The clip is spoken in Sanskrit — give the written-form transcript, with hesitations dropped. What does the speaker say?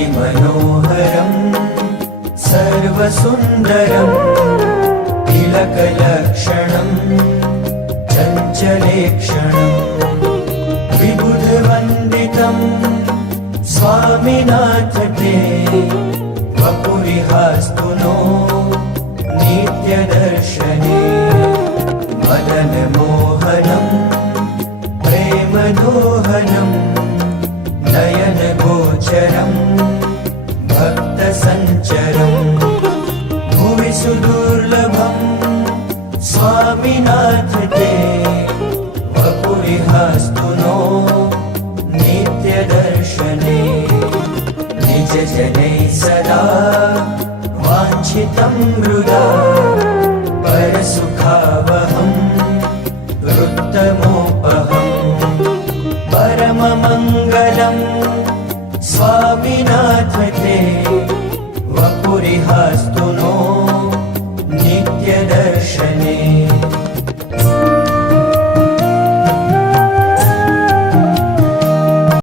अतिमनोहरं सर्वसुन्दरं तिलकलक्षणं चञ्चलेक्षणं विबुधवन्दितं स्वामिनाथ ते वपुरिहास्तु नो नित्यदर्शने मदनमोहनं प्रेमदोहनं नयनगोचरं भक्तसञ्चरं भुवि सुदुर्लभं स्वामिनाथ ते वपुरिहास्तु नो नित्यदर्शने निजजनैः सदा वाञ्छितं हृदा परसुखावहं वृत्तमोपहं परममङ्गलं स्वामिनाथ ते